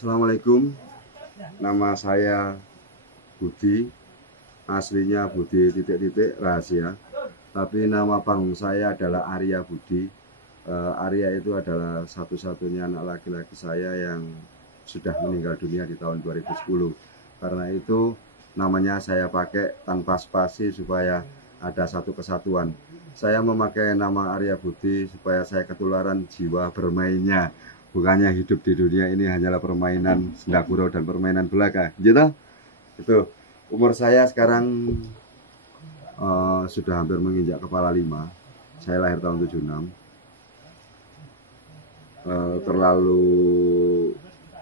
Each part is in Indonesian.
Assalamualaikum, nama saya Budi, aslinya Budi titik-titik rahasia, tapi nama panggung saya adalah Arya Budi. Arya itu adalah satu-satunya anak laki-laki saya yang sudah meninggal dunia di tahun 2010. Karena itu namanya saya pakai tanpa spasi supaya ada satu kesatuan. Saya memakai nama Arya Budi supaya saya ketularan jiwa bermainnya. Bukannya hidup di dunia ini hanyalah permainan sendaguro dan permainan belaka, gitu. Itu umur saya sekarang sudah hampir menginjak kepala 5. Saya lahir tahun 76. Terlalu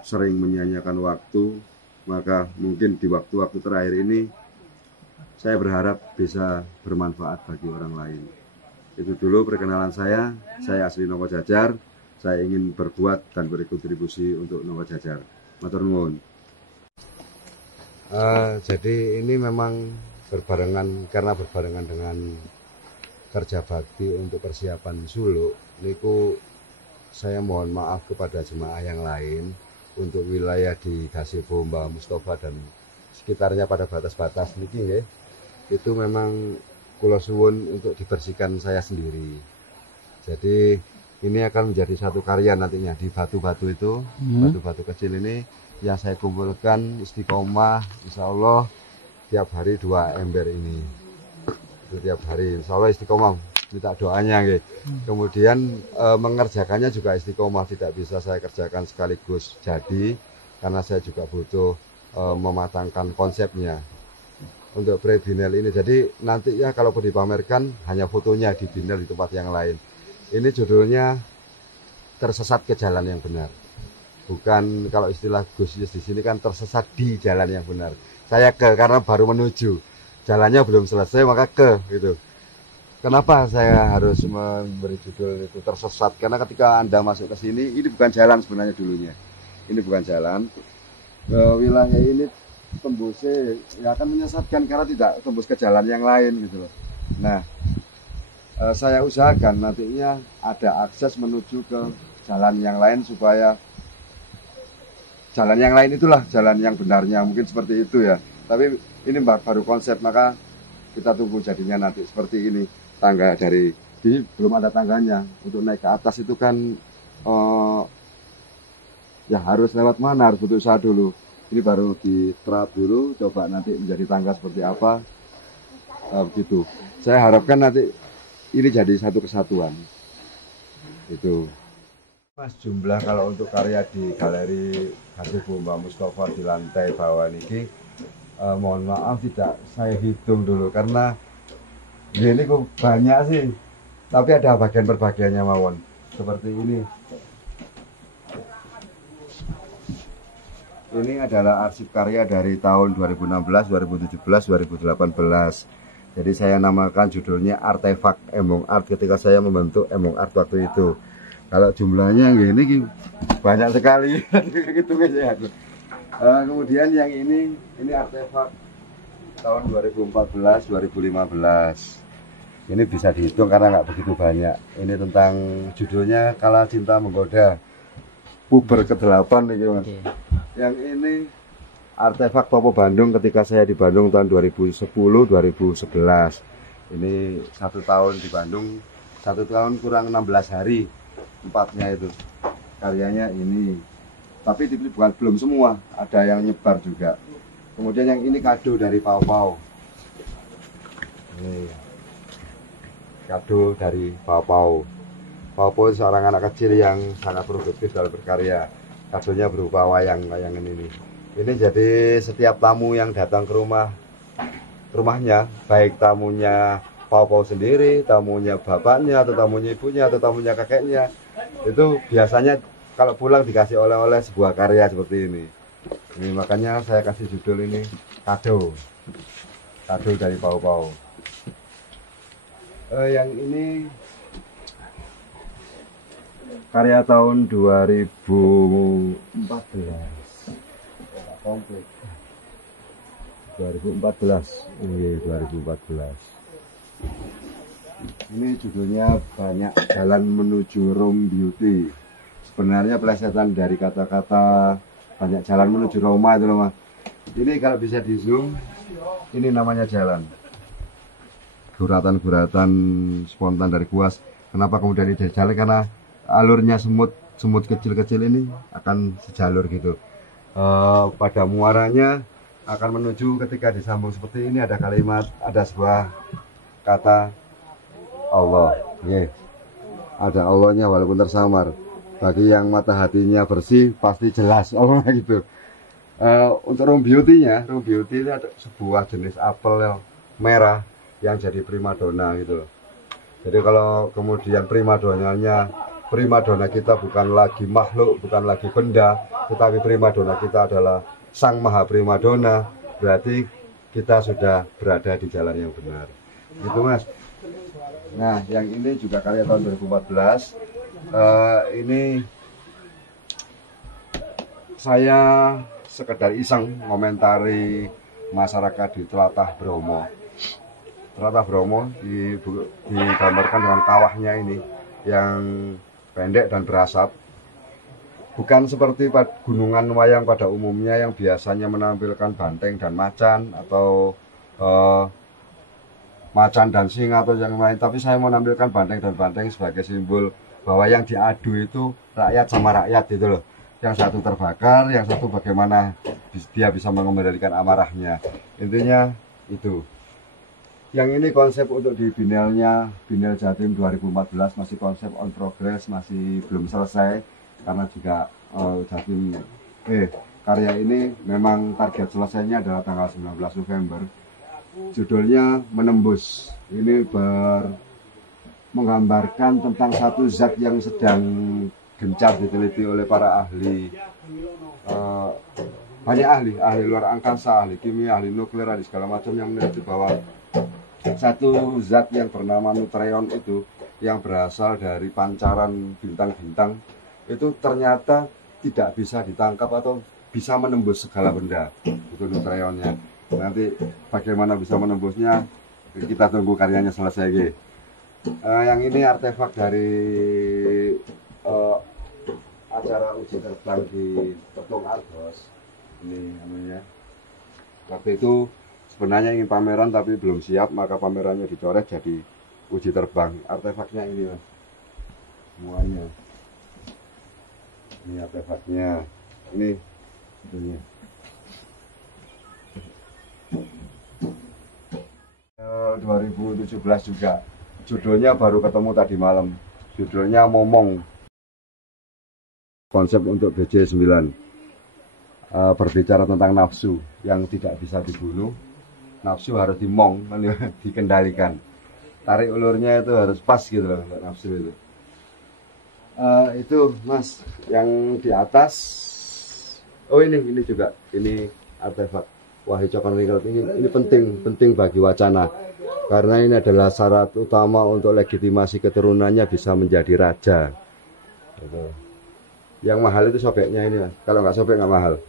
sering menyanyiakan waktu, maka mungkin di waktu-waktu terakhir ini saya berharap bisa bermanfaat bagi orang lain. Itu dulu perkenalan saya asli Nowo Jajar. Saya ingin berbuat dan berkontribusi untuk Nowo Jajar. Matur nuwun. Jadi ini memang karena berbarengan dengan kerja bakti untuk persiapan suluk. Niku saya mohon maaf kepada jemaah yang lain untuk wilayah di Gazebo Mbah Mustofa dan sekitarnya pada batas-batas niki nggih. Itu memang kula suwun untuk dibersihkan saya sendiri. Jadi ini akan menjadi satu karya nantinya di batu-batu itu, batu-batu kecil ini yang saya kumpulkan istiqomah, insya Allah tiap hari 2 ember ini. Itu tiap hari, insya Allah istiqomah, minta doanya gitu. Kemudian mengerjakannya juga istiqomah, tidak bisa saya kerjakan sekaligus jadi, karena saya juga butuh mematangkan konsepnya. Untuk pre-binel ini, jadi nanti ya kalau dipamerkan hanya fotonya di binel di tempat yang lain. Ini judulnya tersesat ke jalan yang benar. Bukan kalau istilah Gus Yus di sini kan tersesat di jalan yang benar. Saya karena baru menuju. Jalannya belum selesai maka gitu. Kenapa saya harus memberi judul itu tersesat? Karena ketika Anda masuk ke sini, ini bukan jalan sebenarnya dulunya. Ini bukan jalan. Wilayah ini tembusnya ya akan menyesatkan karena tidak tembus ke jalan yang lain gitu loh. Nah, saya usahakan nantinya ada akses menuju ke jalan yang lain supaya jalan yang lain itulah jalan yang benarnya, mungkin seperti itu ya. Tapi ini baru konsep, maka kita tunggu jadinya nanti seperti ini. Tangga dari sini belum ada tangganya, untuk naik ke atas itu kan ya harus lewat mana, harus butuh usaha dulu. Ini baru di terap dulu, coba nanti menjadi tangga seperti apa, begitu. Saya harapkan nanti ini jadi satu kesatuan. Itu Mas, jumlah kalau untuk karya di galeri Gazebo Mbah Mustofa di lantai bawah niki, mohon maaf tidak saya hitung dulu karena ini kok banyak sih. Tapi ada bagian perbagiannya mawon. Seperti ini. Ini adalah arsip karya dari tahun 2016, 2017, 2018. Jadi saya namakan judulnya Artefak Embong Art ketika saya membentuk Embong Art waktu itu. Kalau jumlahnya ini banyak sekali. Kemudian yang ini artefak tahun 2014, 2015. Ini bisa dihitung karena nggak begitu banyak. Ini tentang judulnya Kala Cinta Menggoda. Puber ke-8 nih Mas. Yang ini artefak Popo Bandung ketika saya di Bandung tahun 2010-2011. Ini 1 tahun di Bandung, 1 tahun kurang 16 hari, 4-nya itu. Karyanya ini. Tapi belum semua, ada yang nyebar juga. Kemudian yang ini kado dari Pau Pau. Ini kado dari Pau Pau. Pau Pau seorang anak kecil yang sangat produktif dalam berkarya. Kadonya berupa wayang-wayangan ini. Ini jadi setiap tamu yang datang ke rumahnya, baik tamunya Pau Pau sendiri, tamunya bapaknya, atau tamunya ibunya, atau tamunya kakeknya, itu biasanya kalau pulang dikasih oleh-oleh sebuah karya seperti ini. Ini makanya saya kasih judul ini kado dari Pau Pau. Yang ini karya tahun 2014. Komplit 2014. Ini judulnya Banyak Jalan Menuju Room Beauty. Sebenarnya pelesetan dari kata-kata banyak jalan menuju Roma itu loh Mas. Ini kalau bisa di zoom, ini namanya jalan. Guratan-guratan spontan dari kuas. Kenapa kemudian ini jadi jalan? Karena alurnya semut kecil-kecil ini akan sejalur gitu. Pada muaranya akan menuju ketika disambung seperti ini ada kalimat, ada sebuah kata Allah. Ada Allahnya walaupun tersamar. Bagi yang mata hatinya bersih pasti jelas Allah gitu. Untuk room beauty ini ada sebuah jenis apel merah yang jadi primadona gitu. Jadi kalau kemudian primadona kita bukan lagi makhluk, bukan lagi benda, tetapi primadona kita adalah sang maha primadona, berarti kita sudah berada di jalan yang benar. Gitu Mas. Nah, yang ini juga karya tahun 2014. Ini saya sekedar iseng ngomentari masyarakat di Tlatah Bromo. Tlatah Bromo digambarkan dengan kawahnya ini yang pendek dan berasap. Bukan seperti gunungan wayang pada umumnya yang biasanya menampilkan banteng dan macan atau macan dan singa atau yang lain. Tapi saya menampilkan banteng sebagai simbol bahwa yang diadu itu rakyat sama rakyat gitu loh. Yang satu terbakar, yang satu bagaimana dia bisa mengendalikan amarahnya. Intinya itu. Yang ini konsep untuk di Binelnya, Binel Jatim 2014 masih konsep on progress, masih belum selesai karena juga Jatim karya ini memang target selesainya adalah tanggal 19 November. Judulnya Menembus. Ini menggambarkan tentang satu zat yang sedang gencar diteliti oleh para ahli, banyak ahli luar angkasa, ahli kimia, ahli nuklir, ahli segala macam yang meneliti bahwa satu zat yang bernama nutreon itu yang berasal dari pancaran bintang-bintang itu ternyata tidak bisa ditangkap atau bisa menembus segala benda. Itu nutreonnya. Nanti bagaimana bisa menembusnya kita tunggu karyanya selesai. Yang ini artefak dari acara uji terbang di Petung Argos. Ini namanya. Waktu itu sebenarnya ingin pameran tapi belum siap, maka pamerannya dicoret jadi uji terbang. Artefaknya ini Mas. Semuanya. Ini artefaknya. Ini itunya. 2017 juga. Judulnya baru ketemu tadi malam. Judulnya Momong. Konsep untuk BJ9. Berbicara tentang nafsu yang tidak bisa dibunuh. Nafsu harus dikendalikan. Tarik ulurnya itu harus pas gitu loh, nafsu itu. Itu Mas, yang di atas. Oh ini juga. Ini artefak Wahyu Cokro Ningrat ini penting bagi wacana. Karena ini adalah syarat utama untuk legitimasi keturunannya bisa menjadi raja. Gitu. Yang mahal itu sobeknya ini Mas. Kalau nggak sobek nggak mahal.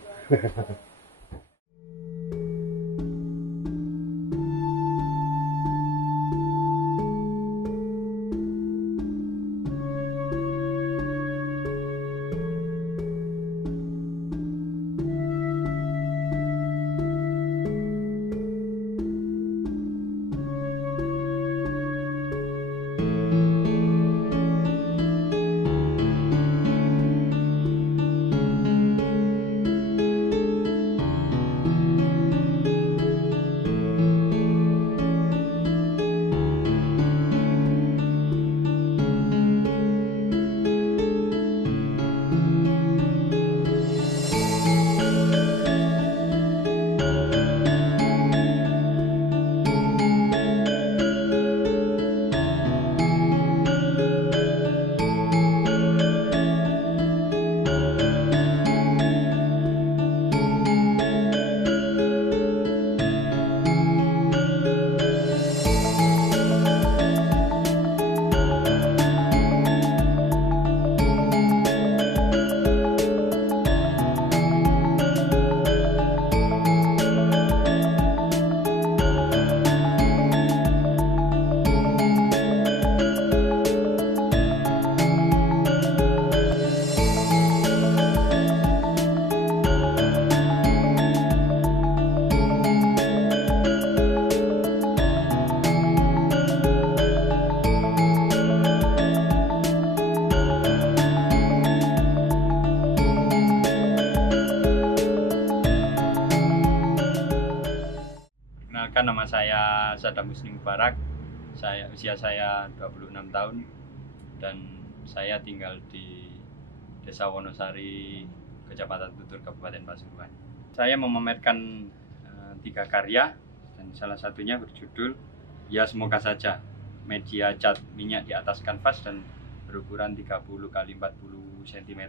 Perkenalkan, nama saya Sadam Husni Mubarak. Usia saya 26 tahun dan saya tinggal di Desa Wonosari, Kecamatan Tutur, Kabupaten Pasuruan. Saya memamerkan 3 karya dan salah satunya berjudul Ya Semoga Saja. Media cat minyak di atas kanvas dan berukuran 30 x 40 cm.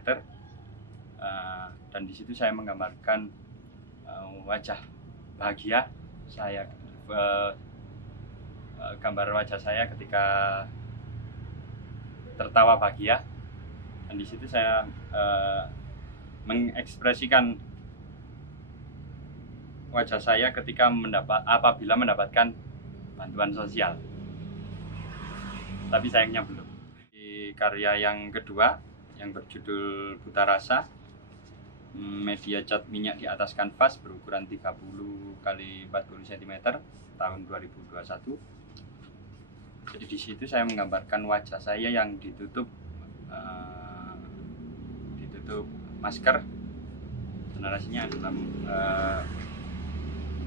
Dan di situ saya menggambarkan wajah bahagia saya, gambar wajah saya ketika tertawa bahagia, dan di situ saya mengekspresikan wajah saya ketika apabila mendapatkan bantuan sosial, tapi sayangnya belum. Di karya yang kedua yang berjudul Buta Rasa, media cat minyak di atas kanvas berukuran 30 x 40 cm tahun 2021. Jadi di situ saya menggambarkan wajah saya yang ditutup masker. Narasinya adalah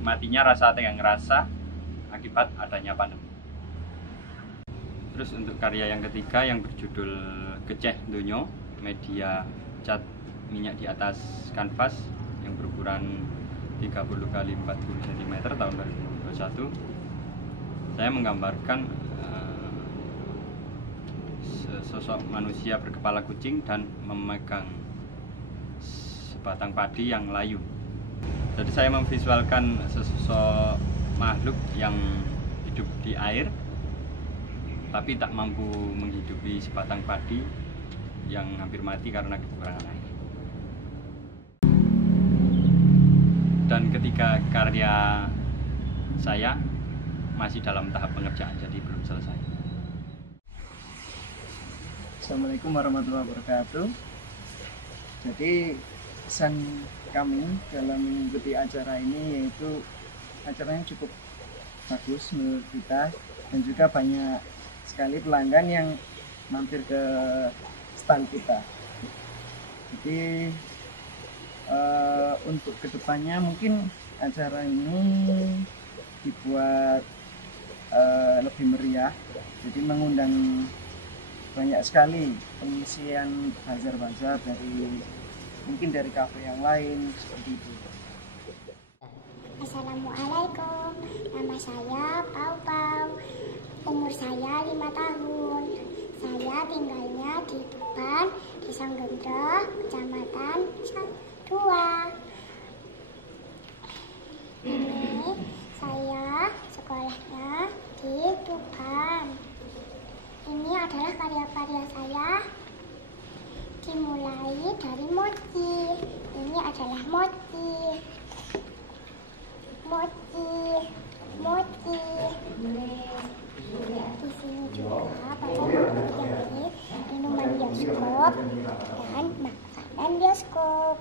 matinya rasa tenggang rasa akibat adanya pandemi. Terus untuk karya yang ketiga yang berjudul Keceh Dunyo, media cat minyak di atas kanvas yang berukuran 30 x 40 cm tahun 2021. Saya menggambarkan sosok manusia berkepala kucing dan memegang sebatang padi yang layu. Jadi saya memvisualkan sesosok makhluk yang hidup di air tapi tak mampu menghidupi sebatang padi yang hampir mati karena kekurangan air. Dan ketiga karya saya masih dalam tahap pengerjaan, jadi belum selesai. Assalamualaikum warahmatullahi wabarakatuh. Jadi pesan kami dalam mengikuti acara ini yaitu acaranya cukup bagus menurut kita, dan juga banyak sekali pelanggan yang mampir ke stand kita. Jadi untuk kedepannya mungkin acara ini dibuat lebih meriah, jadi mengundang banyak sekali pengisian bazar-bazar mungkin dari kafe yang lain seperti itu. Assalamualaikum, nama saya Pau Pau, umur saya 5 tahun. Saya tinggalnya di Tuban, Desa Gendro, Kecamatan Dua. Ini saya sekolahnya di Tuban. Ini adalah karya-karya saya, dimulai dari mochi. Ini adalah mochi. Di sini juga Bapak mempunyai minuman bioskop dan makanan bioskop.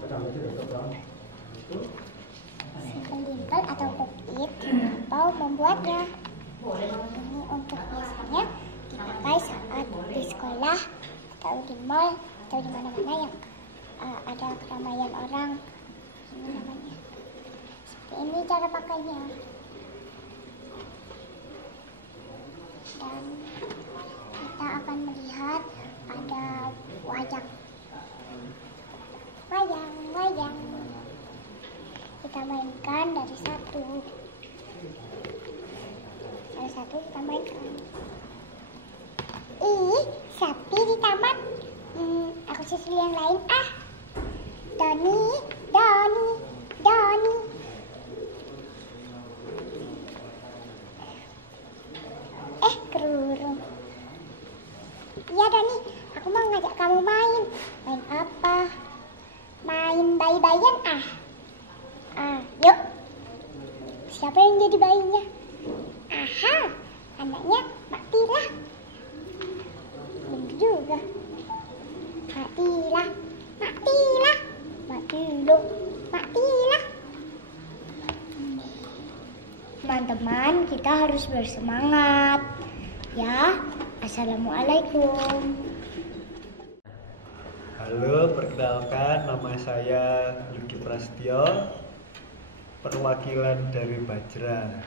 Simpel atau pokit atau membuatnya. Ini untuk biasanya dipakai saat di sekolah atau di mall atau di mana-mana yang ada keramaian orang. Ini namanya. Seperti ini cara pakainya. Dan kita akan melihat ada wayang. Kita mainkan dari satu kita mainkan. Sapi di taman. Aku susul yang lain. Doni. Kerurung. Iya Doni, aku mau ngajak kamu main. Main apa? Main bayi-bayian yuk. Siapa yang jadi bayinya? Anaknya Mak Tila. Bener juga. Mak Tila. Teman-teman, kita harus bersemangat. Ya, assalamualaikum. Halo, perkenalkan nama saya Luki Prasetyo, perwakilan dari Bajra.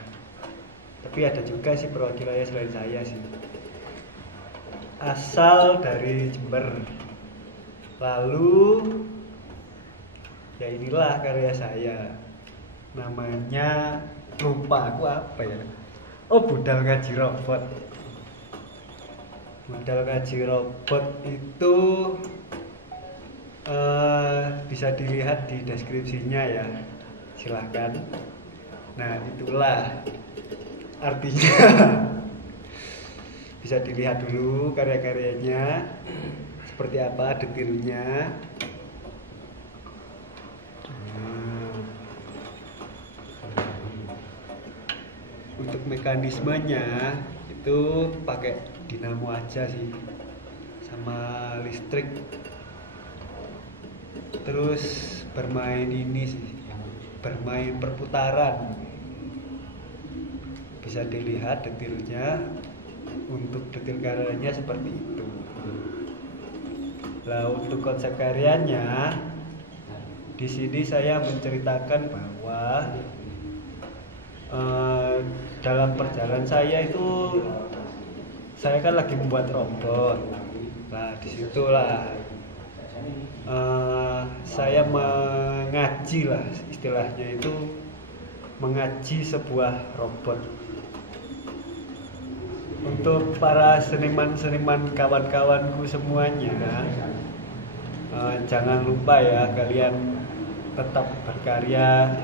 Tapi ada juga sih perwakilannya selain saya sih. Asal dari Jember. Lalu ya inilah karya saya. Namanya lupa aku apa ya. Oh, Budal Ngaji Robot. Budal Ngaji Robot itu bisa dilihat di deskripsinya ya, silahkan. Nah, itulah artinya. Bisa dilihat dulu karya-karyanya seperti apa detailnya. Untuk mekanismenya itu pakai dinamo aja sih, sama listrik. Terus bermain ini sih, bermain perputaran. Bisa dilihat detailnya. Untuk detail karyanya seperti itu. Lah, untuk konsep karyanya, di sini saya menceritakan bahwa dalam perjalanan saya itu, saya kan lagi membuat robot. Nah, disitulah saya mengaji lah, istilahnya itu mengaji sebuah robot. Untuk para seniman-seniman kawan-kawanku semuanya, jangan lupa ya, kalian tetap berkarya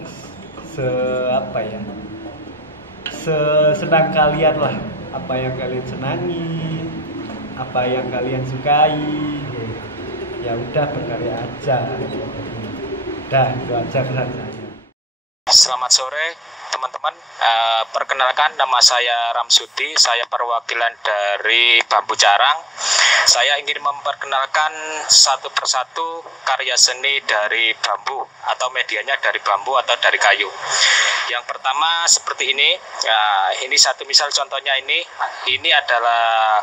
sesenang kalian lah. Apa yang kalian senangi, apa yang kalian sukai, ya udah berkarya aja. Dah, itu aja pesan saya. Selamat sore teman-teman, perkenalkan nama saya Ramsudi, saya perwakilan dari Bambu Carang. Saya ingin memperkenalkan satu persatu karya seni dari bambu atau medianya dari bambu atau dari kayu. Yang pertama seperti ini, ini satu misal contohnya ini adalah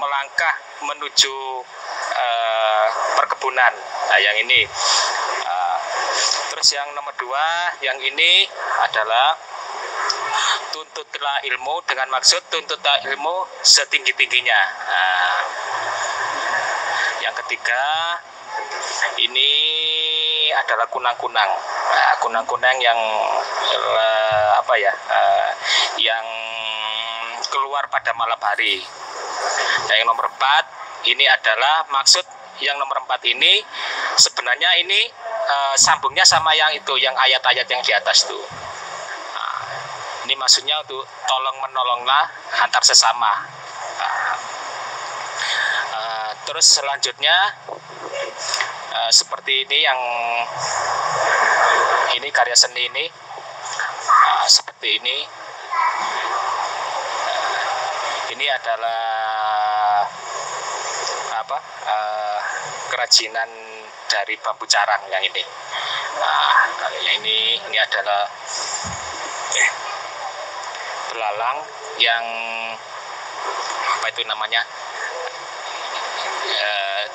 melangkah menuju perkebunan. Nah, yang ini. Terus yang nomor 2, yang ini adalah tuntutlah ilmu, dengan maksud tuntutlah ilmu setinggi-tingginya. Yang ketiga, ini adalah kunang-kunang. Kunang-kunang yang yang keluar pada malam hari. Nah, yang nomor 4 ini adalah maksud yang nomor 4 ini sebenarnya ini sambungnya sama yang itu, yang ayat-ayat yang di atas tuh. Ini maksudnya untuk tolong menolonglah antar sesama. Terus selanjutnya seperti ini, yang ini karya seni ini seperti ini. Ini adalah kerajinan dari Bambu Carang yang ini. Nah, kalau yang ini adalah belalang yang apa itu namanya,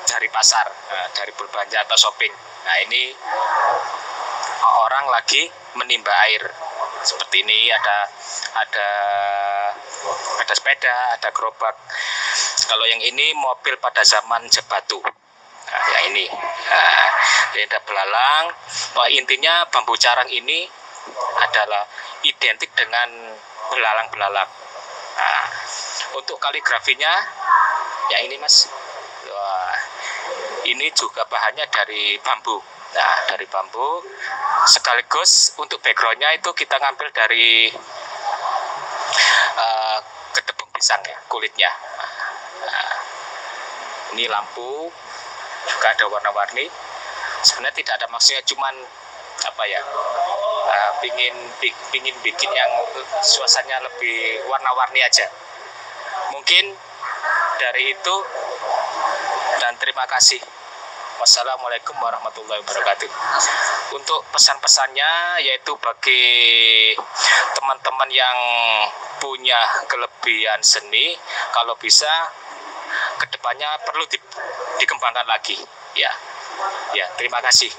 dari pasar, dari berbelanja atau shopping. Nah, ini orang lagi menimba air. Seperti ini ada sepeda, ada gerobak. Kalau yang ini mobil pada zaman Jebatu. Nah, yang ini ada belalang. Wah, intinya Bambu Carang ini adalah identik dengan belalang-belalang. Nah, untuk kaligrafinya ya ini Mas. Wah, ini juga bahannya dari bambu. Nah, dari bambu, sekaligus untuk backgroundnya itu kita ngambil dari kedebung pisang ya, kulitnya. Nah, ini lampu juga ada warna-warni. Sebenarnya tidak ada maksudnya, cuman pingin bikin yang suasananya lebih warna-warni aja. Mungkin dari itu, dan terima kasih. Wassalamualaikum warahmatullahi wabarakatuh. Untuk pesan-pesannya, yaitu bagi teman-teman yang punya kelebihan seni, kalau bisa kedepannya perlu dikembangkan lagi. Ya, terima kasih.